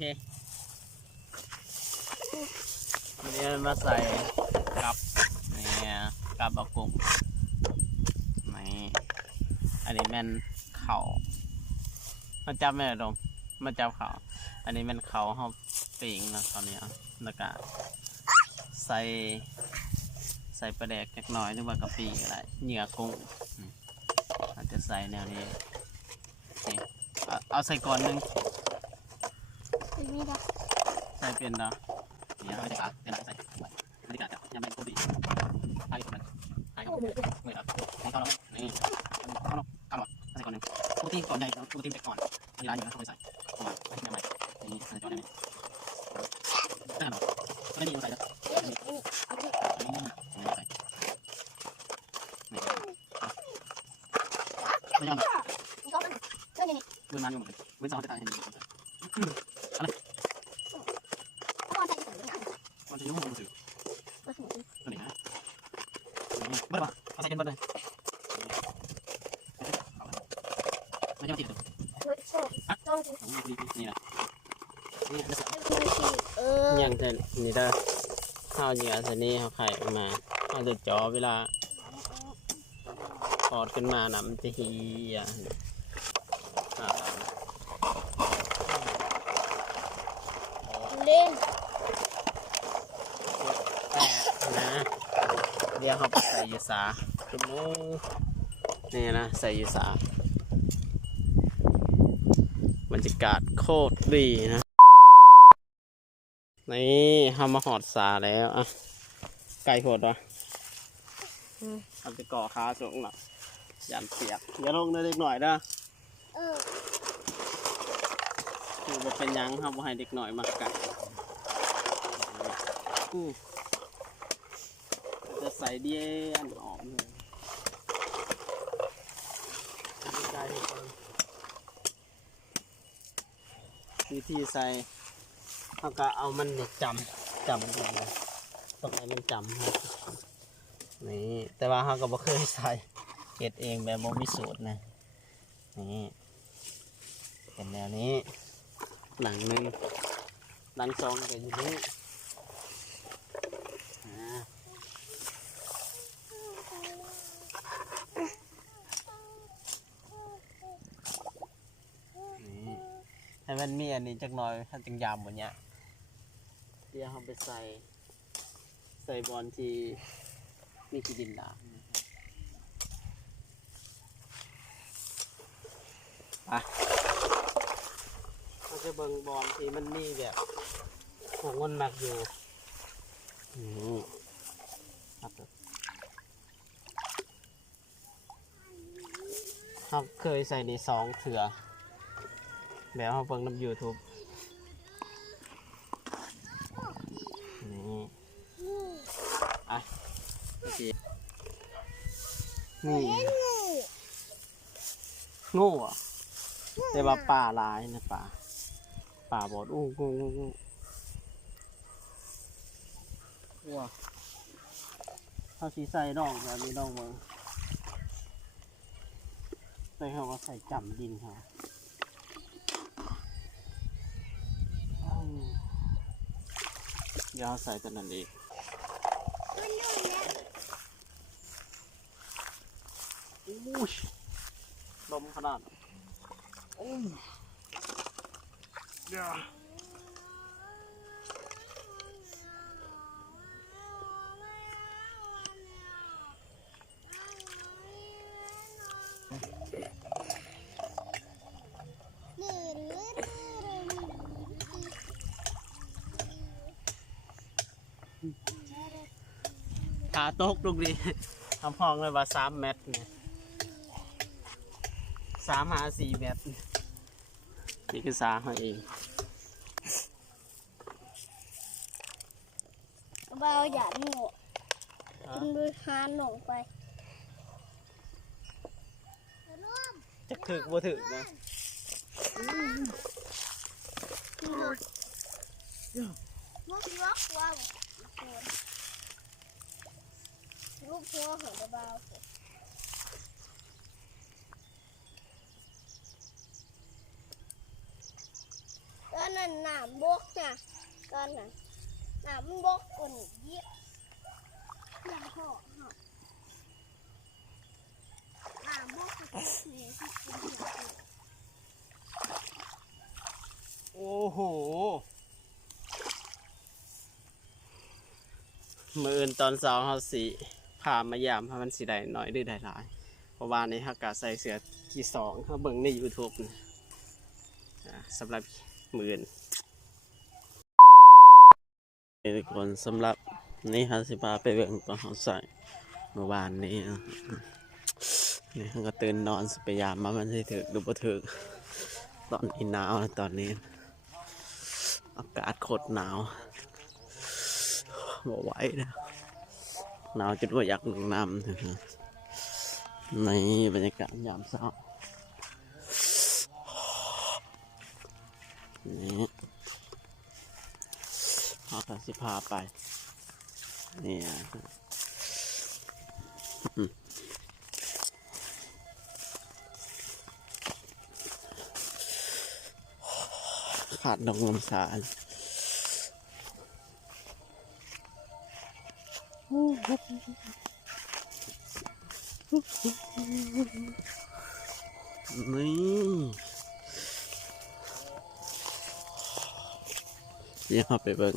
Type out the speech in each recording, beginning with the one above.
ควันนี้มาใส่กับเนี่ยกับเอากุ้งนี่อันนี้แม่นเข่ามาจับแม่ไดมมาจับเขาอันนี้แม่นเขาเขาปิงนะตอนนี้อะแล้วก็ใส่ใส่ปลาแดกเล็กน้อยหรือว่ากะปิอะไรเหยื่อกุ้งอาจจะใส่แนวนี้เอาเอาใส่ก่อนหนึง ม่ได้ใส่เป็นนะเนี่ยบรรยากาศเป็นอะไรใส่บรรยากาศยังเป็นโคตรดีไปมันไปครับเมื่อครับนี่เขาเรานี่เขาเราเขาเราใส่ก่อนหนึ่งปกติก่อนใหญ่ปกติเป็ดก่อนมีร้านอยู่นะเขาไปใส่เข้ามาไม่ใช่ไหมนี่ใส่จอได้ไหมได้หรอไม่ดีใส่แล้วนี่นี่ใส่นี่ไม่ยอมแบบมือมันอยู่เหมือนมือจะเอาจะตายให้ดีมันจะยุ่งมันถือ ตัวนี้นะเบิดป่ะเอาใส่เป็นเบิดเลย ไม่ใช่มาติดตัวนี่นะนี่นะเออยังเธอนี่ถ้าข้าวเหยื่อเธอนี่เขาไข่ออกมาเอาจะจ่อเวลาถอดขึ้นมานะมันจะเฮียอ่าเล่นแปะนะเดี๋ยวเขาใส่ยูสาจุดนู้นี่นะใส่ยูสา บรรยากาศโคตรดีนะ นี่เขามาหอดสาแล้วอะ ไก่โหดวะเอาไปก่อขาสูงหน่อยยันเปียกอย่าลงเล็กหน่อยนะเออคือว่าเป็นหยังครับว่าให้เด็กหน่อยมากัดอือจะใส่เดียนออกเลยไก่ก่อน วิธีใส่เขาก็เอามันเนี่ยจำจำเลยต้องให้มันจำครับนี่แต่ว่าเขาก็บ่เคยใส่เก็ดเองแบบบ่มีสูตรนะนี่เป็นแนวนี้ หลังหนึ่งหลังสองก็อยู่นี้ ให้มันมีอันนี้จักหน่อยถ้าจึงยามหมดเนี้ยเดี๋ยวเราไปใส่ ใส่บอลที่มีกีดินดานะครับเราจะเบิ่งบอลที่มันมีแบบของมันหนักอยู่นี่ครับครับเคยใส่ในสองเถื่อ แบบเขาเบิ่งน้ำยูทูบนี่อะโอเคนี่โงูเหรอะแต่ว่าป่าลายนะป่าป่าบอดอู้กูกูกูว้าเขาสีใส่ดองแบบนี้ดองมืองใส่เขาก็ใส่จำดินเขา เดี๋ยวเขาใส่ตัวนั้นอีกอู้ยลมขนาด ขาตกลูกดีทำห้องเลยว่าสามเมตรเนี่ยสามหาสี่เมตรนี่คือสาเขาเองเบาหยาดหนูกินดูฮานหนงไปจะถึกบ่ถึกนะลูกล็อกว้าว ลูกพัวหรอเบาเออนั้นน้ำบกจ้ะตอนนั้นน้ำมันบกกว่นี้เยอะน้ำห่อห่อน้ำบกกว่านี้ที่เป็นเยอโอ้โหมืออื่นตอนเช้าเฮาสิ พามายามพามันสิได้น้อยหรือได้หลายเพราะว่าในฮักกะใส่เสื้อที่สองเขาเบิ่งใน YouTube นะสำหรับหมื่นนี่ทุกคนสำหรับนี่ฮัสิพาไปเบิ่งตอนเขาใส่เมื่อวานนี้นะนี่เขาก็ตื่นนอนสิไปยามมามันสิถึกหรือบ่ถึกตอนนี้หนาวตอนนี้ อากาศโคตรหนาวบ่ไหวนะ หนาวจนว่าอยากลงน้ำนะฮะในบรรยากาศยามเช้านี่เอากสิพาไป เนี่อะอืมขาดดอกลมสาร นี่เดี๋ยวเข้าไปเบิ่ง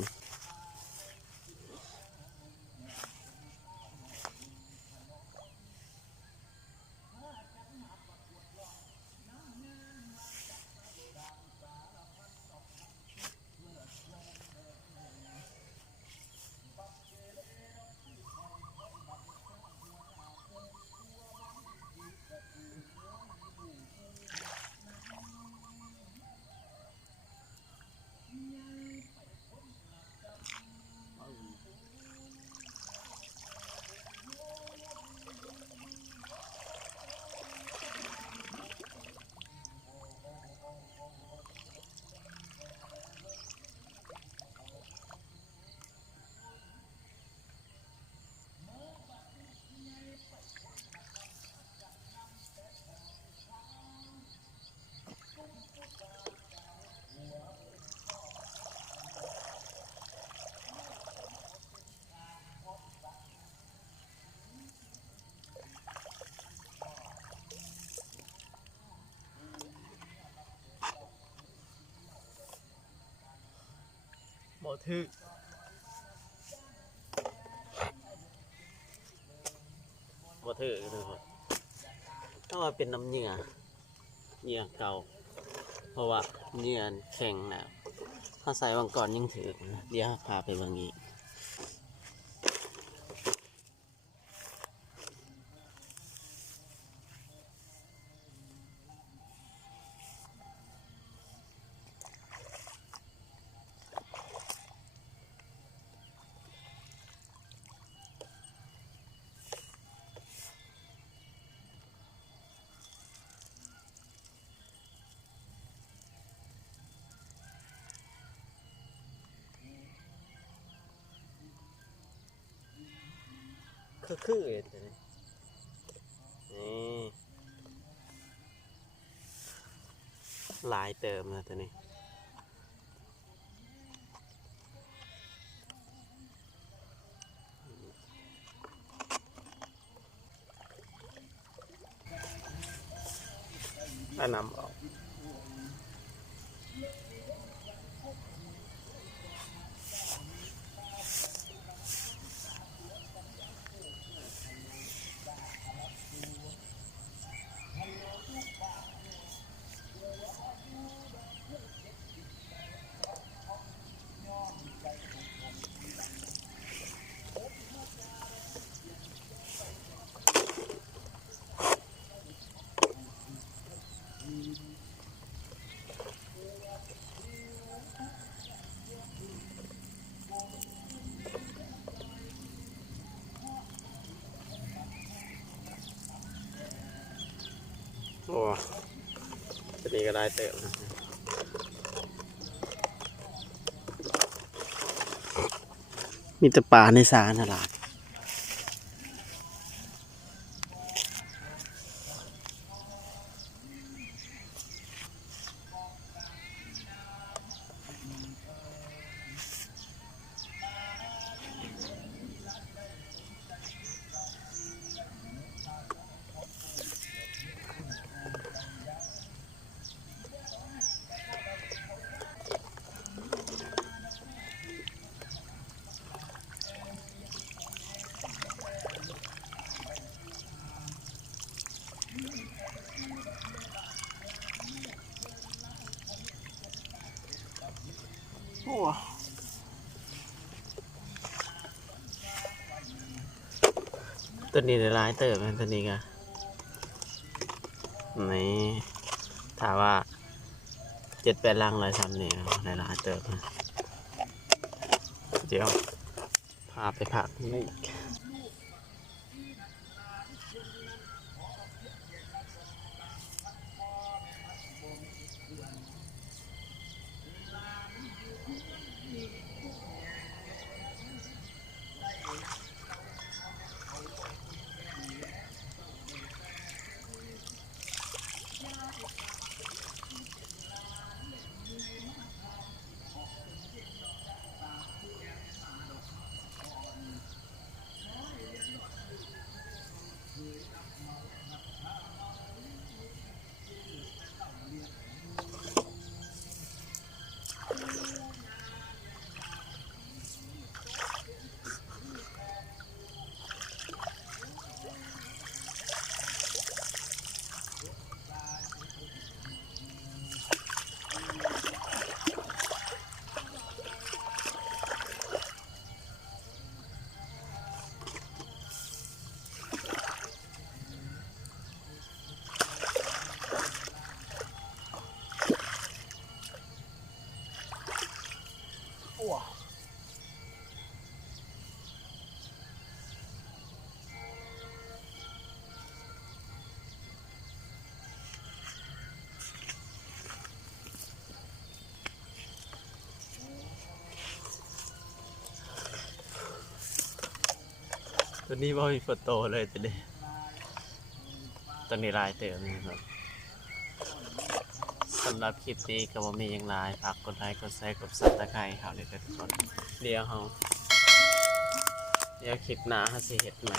ถึกบ่ถึกทุกคนต้องว่าเป็นน้ำเหงื่อเหงื่อเก่า เพราะว่าเหงื่อแข็งแล้วถ้าใส่วังก่อนยังถือเดี๋ยวพาไปบางอีก คือคือเองตัวนี้นี่ลายเติมนะตัวนี้นำออก โอ้ตัว นี้ก็ได้เติมมีแต่ปลาในสานะล่ะโนี้ได้ร้ายเติบนะตัวนี้ก็นี่ถามว่าเจ็ดแปดลังเลยซ้ำนี่หลายๆเติบนะเดี๋ยวพาไปผักนี่ ตัวนี้บ่มีโฟโต้เลยตัวนี้ตัวนี้ลายเติมนะครับสำหรับคลิปนี้ก็บ่มียังลายฝากกดไลค์กดแชร์กดซับสไครต์เขาเลยทุกคนเดี๋ยวเขาเดี๋ยวคลิปหน้าเขาสิเห็ดใหม่